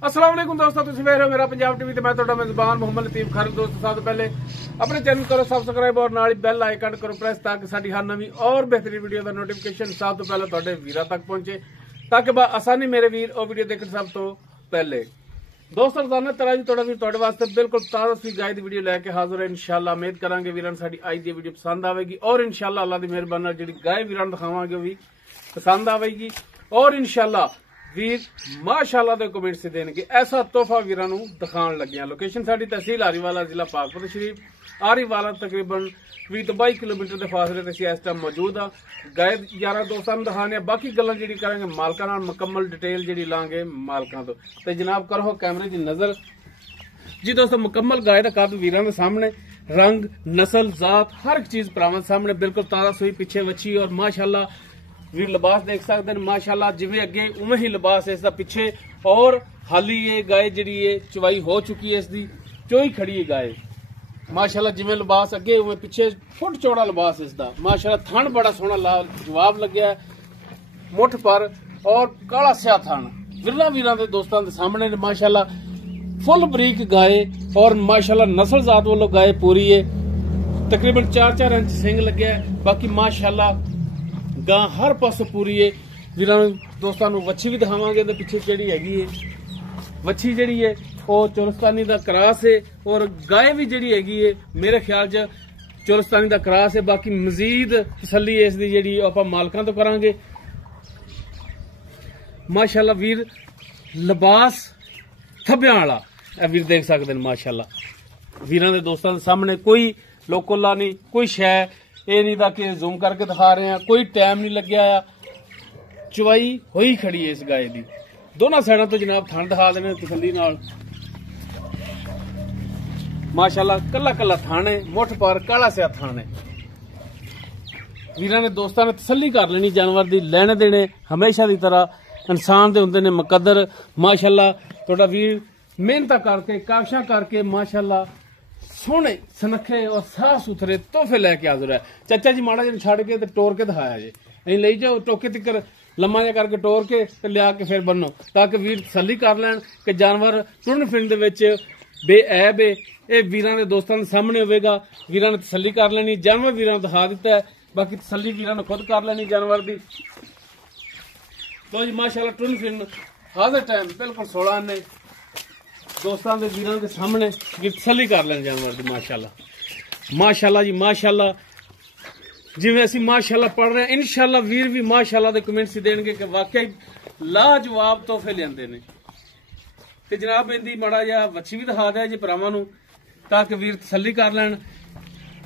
अस्सलाम वालेकुम दोस्तों, तुम वेख रहे हो मेरा पंजाब टीवी ते मैं तुहाडा मेजबान मोहम्मद लतीफ खान। दोस्तों सब तो पहले अपने चैनल करो सब्सक्राइब और नाल बेल आइकन करो प्रेस ताकि साडी हर नवी और बेहतरीन वीडियो का नोटिफिकेशन सब तो पहले तुहाडे वीरां तक पहुंचे, ताकि आसानी मेरे वीर और वीडियो देखने सब तो पहले। दोस्तों रोजाना तरह जी तुहाडा वीर तुहाडे वास्ते बिल्कुल ताज़ा सी गाय दी वीडियो लैके हाजिर है। इंशाअल्लाह उम्मीद करांगे वीरां साडी अज दी वीडियो पसंद आवेगी और इंशाअल्लाह अल्लाह दी मेहरबानी नाल जिहड़ी गाय वीरां दिखावांगे वो भी पसंद आवेगी और इंशाअल्लाह वीर माशाअल्लाह दे कमेंट से देंगे ऐसा तोहफा वीरां नूं दिखाण लगे। लोकेशन साडी तहसील आरीवाला जिला पाकपुर शरीफ। आरीवाला तकरीबन 20 तो 22 किलोमीटर के फासले ते इस टाइम मौजूद आ। गाय यारा दोस्तां नूं दिखाने बाकी गल्लां जिहड़ी करांगे मालकां नाल मुकम्मल डिटेल जिहड़ी लांगे मालकां तो। ते जनाब करो कैमरे दी नजर जी दोस्तों, मुकम्मल गाय दा कद वीरां दे सामने, रंग नस्ल जात हर एक चीज भरावां सामने बिल्कुल ताजा सुई पीछे वच्छी और माशाअल्लाह वीर लिबास देख सकते हैं माशाअल्लाह जिवें अगे उवें ही लिबास है इसका पीछे। और हाली ये गाय जिहड़ी है चवाई हो चुकी है, इसकी चोई खड़ी है गाय माशाअल्लाह जिवें लिबास अगे उवें पीछे फुट चौड़ा लिबास इसका माशाअल्लाह। थन बड़ा सोहना लाल जवाब लग्या मुठ पर और काला स्या थन विरला वीरां दे दोस्तां दे सामने ने माशाअल्लाह फुल बरीक गाय और माशाअल्लाह नस्ल जात वालों गाय पूरी है। तकरीबन 4-4 इंच सिंग लग्या बाकी माशाअल्लाह गां हर पासों पूरी है। वीरां दोस्तां नूं वच्छी भी दिखावांगे ते पिछे जेहड़ी हैगी है वच्छी जेहड़ी है वो चोलस्तानी दा क्रास है और गाय भी जेहड़ी हैगी है मेरे ख्याल च चोलस्तानी दा क्रास है। बाकी मजीद तसल्ली इस दी जेहड़ी आपां मालकां तो करांगे। माशाअल्लाह वीर लिबास थब्बियां वाला वीर देख सकते हैं माशाअल्लाह। वीरां दे दोस्तां दे सामने कोई लोकोला नहीं, कोई शै ये नहीं था कि जूम करके दिखा रहे हैं, कोई टाइम नहीं लग्या आ। चवाई होई खड़ी है इस गाय दी दोनों साइडों तो जनाब थन दिखा देने तसल्ली नाल माशाअल्लाह। कला कला थन है मुठ पर काला स्या थन है। वीरां ने दोस्तां ने तसल्ली कर लेनी जानवर दी। लेने देने हमेशा की तरह इंसान दे हुंदे ने मुकद्दर माशाअल्लाह। तुहाडा वीर मेहनत करके काविशां करके माशाअल्लाह सोहने सनखे और साफ सुथरे तोहफे लैके हाजिर है। चाचा जी माड़ा जी छड़ के टोर के दिखाया जी नहीं ले जाओ टोके तिकर लम्मा जा करके टोर के लिया के फिर बनो ताकि वीर तसल्ली कर लैन कि जानवर टुरन फिरन दे विच बेऐब है। ये वीरां दे दोस्तां दे सामने होवेगा। वीरां ने तसल्ली कर लेनी, जानवर वीरां ने दिखा दिता है, बाकी तसल्ली वीरां ने खुद कर लेनी जानवर दी। तो जी माशाअल्लाह टुरन फिरन हाजिर टाइम बिल्कुल 16 ने दोस्तों के वीरों के सामने तसल्ली कर लें जानवर की माशाअल्लाह। माशाअल्लाह जी माशाअल्लाह जिवें असीं माशाअल्लाह पढ़ रहे हैं इंशाअल्लाह वीर भी माशाअल्लाह दे कमेंट्स देंगे कि वाकई लाजवाब तोहफे लियांदे ने। ते जनाब इंदी माड़ा जिहा वच्छी भी दिखा दिया जी भरावां नूं ताकि वीर तसल्ली कर लैन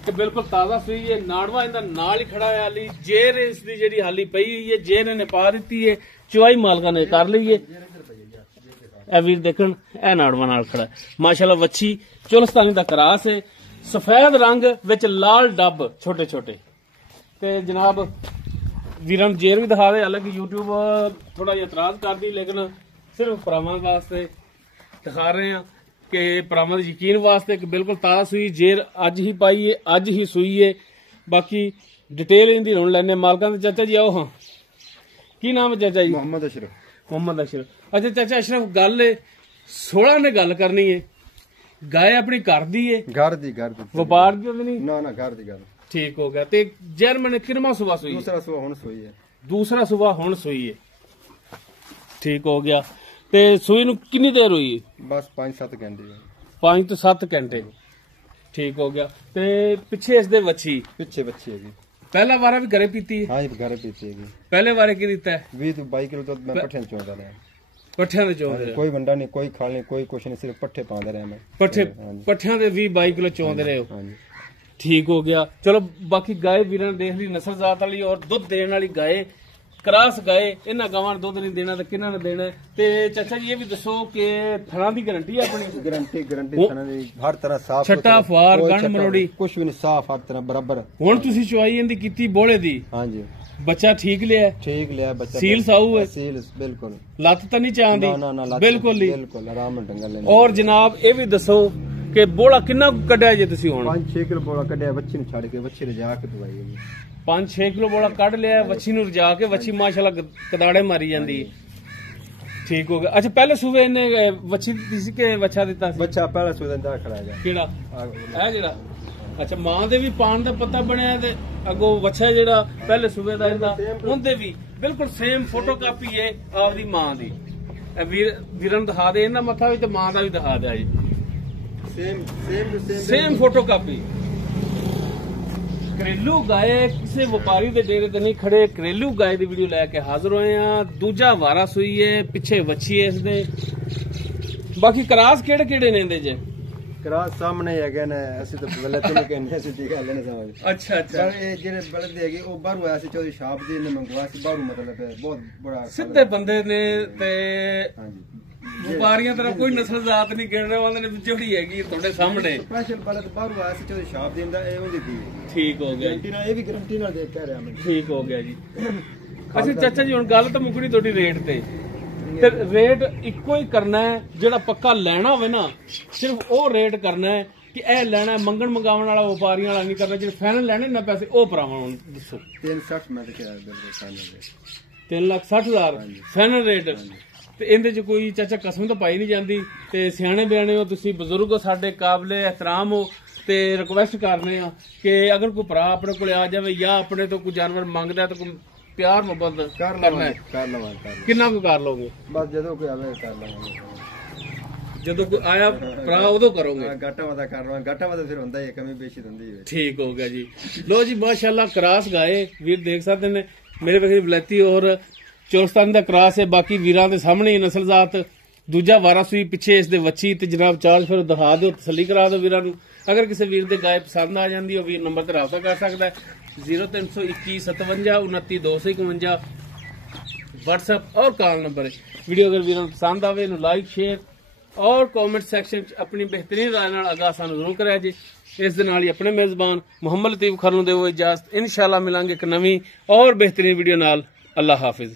कि बिल्कुल ताज़ा सुई है। नाड़वा इंदा नाल ही खड़ा है, हाली जेर इसदी जिहड़ी हाली पई हुई है जेर इन्हें पा दी है, चवाई मालका ने कर ली है। वीर देखन ए नाड़वा नाल खड़ा माशाअल्लाह। वच्छी चोलस्तानी दा क्रास है, सफेद रंग विच लाल डब छोटे छोटे। ते जनाब वीरां नूं जेर भी दिखा दे, हालांकि यूट्यूब थोड़ा जिहा इतराज कर दी लेकिन सिर्फ भरावां वास्ते दिखा रहे हैं कि भरावां दे यकीन वास्ते कि बिल्कुल ताज़ा सुई जेर अज ही पाई है अज ही सुई है। बाकी डिटेल इहदी हुण लैने मालकां दे। चाचा जी आओ हाँ की नाम है चाचा जी? मोहम्मद अशरफ। मोहम्मद अशरफ। अच्छा चाचा अशरफ गल 16 ने गल करनी है गाय अपनी घर दी है घर दी व्यापार दी नहीं ना ना घर दी गल ठीक हो गया। ते जैर मैंने किरमा सुबह सुई दूसरा सुबह हुण सुई है दूसरा सुबह हुण सुई है ठीक हो गया। ते सुई नूं कितनी देर हुई है? बस 5-7 घंटे 5 तो 7 घंटे ठीक हो गया। ते पिछे इस दे वच्छी पिछे बच्ची है पहला वारा भी घरे पीती है? हाँ जी घरे पीती है। पहले वारे की दिता है 20-22 किलो तो मैं पट्ठे चोंदा रहा पट्ठियां दे चोंदे कोई वंडा नहीं कोई खाल नहीं कोई कुछ नहीं सिर्फ पट्ठे पांदे रहे मैं पट्ठियां दे 20-22 किलो चोंदे रहे हो ठीक हो गया। चलो बाकी गाय वीरां ने देख ली नस्ल जात वाली और दुध देने वाली गाय क्रास गाय इन्हां गावां दुध नहीं देना तो किन्हां ने देना। ते चाचा जी ये भी दसो कि थणा दी गारंटी है अपनी? गारंटी थणा दी हर तरह साफ छट्टा फवार गंढ मरोड़ी कुछ भी नहीं साफ हर तरह बराबर। हुण तुसीं चवाई इंदी कीती बोले दी? हां जी बच्चा ठीक लिया ठीक लिया बच्चा सील साऊ है सील बिल्कुल लत तो नहीं चाहती ना ना बिल्कुल ही बिल्कुल आराम नाल डंगा लेने। और जनाब ये भी दसो कि बोला कितना कढ़िया जे तुसीं हुण? 5-6 किलो बोला कढ़िया बच्ची नूं छड़ के बच्ची रजा के दवाई है 5-6 किलो बोला कढ़ लिया वच्छी नूं रजा के वच्छी माशाअल्लाह कदाड़े मारी जांदी ਠੀਕ ਹੋ ਗਿਆ। ਅੱਛਾ ਪਹਿਲੇ ਸੂਬੇ ਇਹਨੇ ਵੱਛੀ ਦਿੱਤੀ ਸੀ ਕਿ ਵੱਛਾ ਦਿੱਤਾ ਸੀ? ਬੱਚਾ ਪਹਿਲਾ ਸੂਦਾ ਦਾ ਖੜਾ ਜਾ ਕਿਹੜਾ ਇਹ ਜਿਹੜਾ? ਅੱਛਾ ਮਾਂ ਦੇ ਵੀ ਪਾਣ ਦਾ ਪਤਾ ਬਣਿਆ ਤੇ ਅੱਗੋਂ ਵੱਛਾ ਜਿਹੜਾ ਪਹਿਲੇ ਸੂਬੇ ਦਾ ਇਹਦਾ ਉਹਦੇ ਵੀ ਬਿਲਕੁਲ ਸੇਮ ਫੋਟੋ ਕਾਪੀ ਹੈ ਆਪਦੀ ਮਾਂ ਦੀ। ਵੀਰਾਂ ਨੂੰ ਦਿਖਾ ਦੇ ਇਹਨਾਂ ਮੱਥਾ ਵੀ ਤੇ ਮਾਂ ਦਾ ਵੀ ਦਿਖਾ ਦਿਆ ਜੀ। Same photo copy. ਘਰੇਲੂ ਗਾਏ ਕਿਸੇ ਵਪਾਰੀ ਦੇ ਡੇਰੇ ਤੇ ਨਹੀਂ ਖੜੇ, ਘਰੇਲੂ ਗਾਏ ਦੀ ਵੀਡੀਓ ਲੈ ਕੇ ਹਾਜ਼ਰ ਹੋਏ ਆ। ਦੂਜਾ ਵਾਰਾ ਸੂਈ ਹੈ, ਪਿੱਛੇ ਵੱਛੀ ਹੈ ਇਸਦੇ। ਬਾਕੀ ਕਰਾਸ ਕਿਹੜੇ ਕਿਹੜੇ ਨੇ ਇਹਦੇ ਜੇ? ਕਰਾਸ ਸਾਹਮਣੇ ਹੈਗੇ ਨੇ, ਅਸੀਂ ਤਾਂ ਗਲਤ ਨਹੀਂ ਕਹਿੰਦੇ, ਸਿੱਧੀ ਗੱਲ ਨੇ ਸਮਝ। ਅੱਛਾ ਅੱਛਾ। ਇਹ ਜਿਹੜੇ ਬਲਦ ਹੈਗੇ ਉਹ ਬਾਹਰੋਂ ਆਇਆ ਸੀ, ਚੌਧਰੀ ਸ਼ਾਪ ਜੀ ਨੇ ਮੰਗਵਾਇਆ ਸੀ ਬਾਹਰੋਂ, ਮਤਲਬ ਬਹੁਤ ਬੜਾ ਸਿੱਧੇ ਬੰਦੇ ਨੇ ਤੇ ਹਾਂਜੀ। ਵਪਾਰੀਆਂ ਤਰ੍ਹਾਂ ਕੋਈ ਨਸਲ ਜ਼ਾਤ ਨਹੀਂ ਗਿਣ ਰਹੇ, ਉਹਨਾਂ ਨੇ ਜਿਹੜੀ ਹੈਗੀ ਤੁਹਾਡੇ ਸਾਹਮਣੇ ਸਪੈਸ਼ਲ ਬਲਦ ਬਾਹਰੋਂ ਆਇਆ ਸੀ, ਚੌਧਰੀ ਸ਼ਾਪ ਦੇ ਦਾ ਇਹ ਉਹਦੀ ਦੀ। ਠੀਕ ਹੋ ਗਿਆ ਗਰੰਟੀ ਨਾਲ, ਇਹ ਵੀ ਗਰੰਟੀ ਨਾਲ ਦੇਖ ਕਹਿ ਰਿਹਾ ਮੈਂ। ਠੀਕ ਹੋ ਗਿਆ ਜੀ। ਅੱਛਾ ਚਾਚਾ ਜੀ ਹੁਣ ਗੱਲ ਤਾਂ ਮੁੱਕਣੀ ਤੁਹਾਡੀ ਰੇਟ ਤੇ ਰੇਟ ਇੱਕੋ ਹੀ ਕਰਨਾ ਹੈ। ਜਿਹੜਾ ਪੱਕਾ ਲੈਣਾ ਹੋਵੇ ਨਾ ਸਿਰਫ ਉਹ ਰੇਟ ਕਰਨਾ ਹੈ ਕਿ ਇਹ ਲੈਣਾ, ਮੰਗਣ ਮੰਗਾਉਣ ਵਾਲਾ ਵਪਾਰੀਆਂ ਵਾਲਾ ਨਹੀਂ ਕਰਨਾ। ਜਿਹੜੇ ਫਾਈਨਲ ਲੈਣੇ ਨਾ ਪੈਸੇ ਉਹ ਭਰਾਵਾਂ ਨੂੰ ਦੱਸੋ। 360 ਮੈਂ ਕਿਹਾ ਬਿਲਕੁਲ ਫਾਈਨਲ ਦੇ 3,60,000 ਫਾਈਨਲ ਰੇਟ। ਤੇ ਇਹਦੇ ਚ ਕੋਈ ਚਾਚਾ ਕਸਮ ਤਾਂ ਪਾਈ ਨਹੀਂ ਜਾਂਦੀ। ਤੇ ਸਿਆਣੇ ਬਿਆਣੇ ਹੋ ਤੁਸੀਂ, ਬਜ਼ੁਰਗ ਹੋ, ਸਾਡੇ ਕਾਬਲੇ ਇਹਤਰਾਮ ਹੋ, ਤੇ ਰਿਕਵੈਸਟ ਕਰਨੇ ਆ ਕਿ ਅਗਰ ਕੋਈ ਭਰਾ ਆਪਣੇ ਕੋਲ ਆ ਜਾਵੇ ਜਾਂ ਆਪਣੇ ਤੋਂ ਕੋਈ ਜਾਨਵਰ ਮੰਗਦਾ ਤਾਂ ਕੋਈ ਪਿਆਰ ਮੁਹੱਬਤ ਕਰਨਾ ਹੈ। ਕਰ ਲਵਾਂ ਕਿੰਨਾ ਕੁ ਕਰ ਲੋਗੇ? ਬਸ ਜਦੋਂ ਕੋਈ ਆਵੇ ਕਰ ਲਵਾਂਗੇ। ਜਦੋਂ ਕੋਈ ਆਇਆ ਭਰਾ ਉਦੋਂ ਕਰੋਗੇ? ਘਾਟਾ ਵਾਦਾ ਕਰ ਲਵਾਂ, ਘਾਟਾ ਵਾਦਾ ਫਿਰ ਹੁੰਦਾ ਹੀ ਹੈ, ਕਮੀ ਬੇਸ਼ੀ ਹੁੰਦੀ ਹੈ। ਠੀਕ ਹੋ ਗਿਆ ਜੀ। ਲੋ ਜੀ ਮਾਸ਼ਾਅੱਲਾ ਕਰਾਸ ਗਾਏ ਵੀਰ ਦੇਖ ਸਕਦੇ ਨੇ ਮੇਰੇ ਵੇਖੇ ਬਲੈਤੀ ਔਰ ਚੋਰਸਤਾਨ ਦਾ ਕਰਾਸ ਹੈ। ਬਾਕੀ ਵੀਰਾਂ ਦੇ ਸਾਹਮਣੇ ਹੀ ਨਸਲ ਜ਼ਾਤ। ਦੂਜਾ ਵਾਰਾ ਸੂਈ, ਪਿੱਛੇ ਇਸ ਦੇ ਵੱਛੀ। ਤੇ ਜਨਾਬ ਚਾਰਜ ਫਿਰ ਦਿਖਾ ਦਿਓ, ਤਸੱਲੀ ਕਰਾ ਦਿਓ ਵੀਰਾਂ ਨੂੰ। ਅਗਰ ਕਿਸੇ ਵੀਰ ਦੇ ਗਾਏ ਪਸੰਦ ਆ ਜਾਂਦੀ ਉਹ ਵੀਰ ਨੰਬਰ ਤੇ ਰਾਬਤਾ ਕਰ ਸਕਦਾ ਹੈ 0321 57 29 251 WhatsApp और कॉल नंबर है। वीडियो अगर वीरों को पसंद आवे इन्हें लाइक शेयर और कमेंट सेक्शन अपनी बेहतरीन राय नाल आगाह सानू जरूर करा जी। इस दे नाल ही अपने मेजबान मुहम्मद लतीफ खर नूं देवो इजाजत। इंशाअल्लाह मिलांगे एक नवीं और बेहतरीन वीडियो नाल। अल्लाह हाफिज।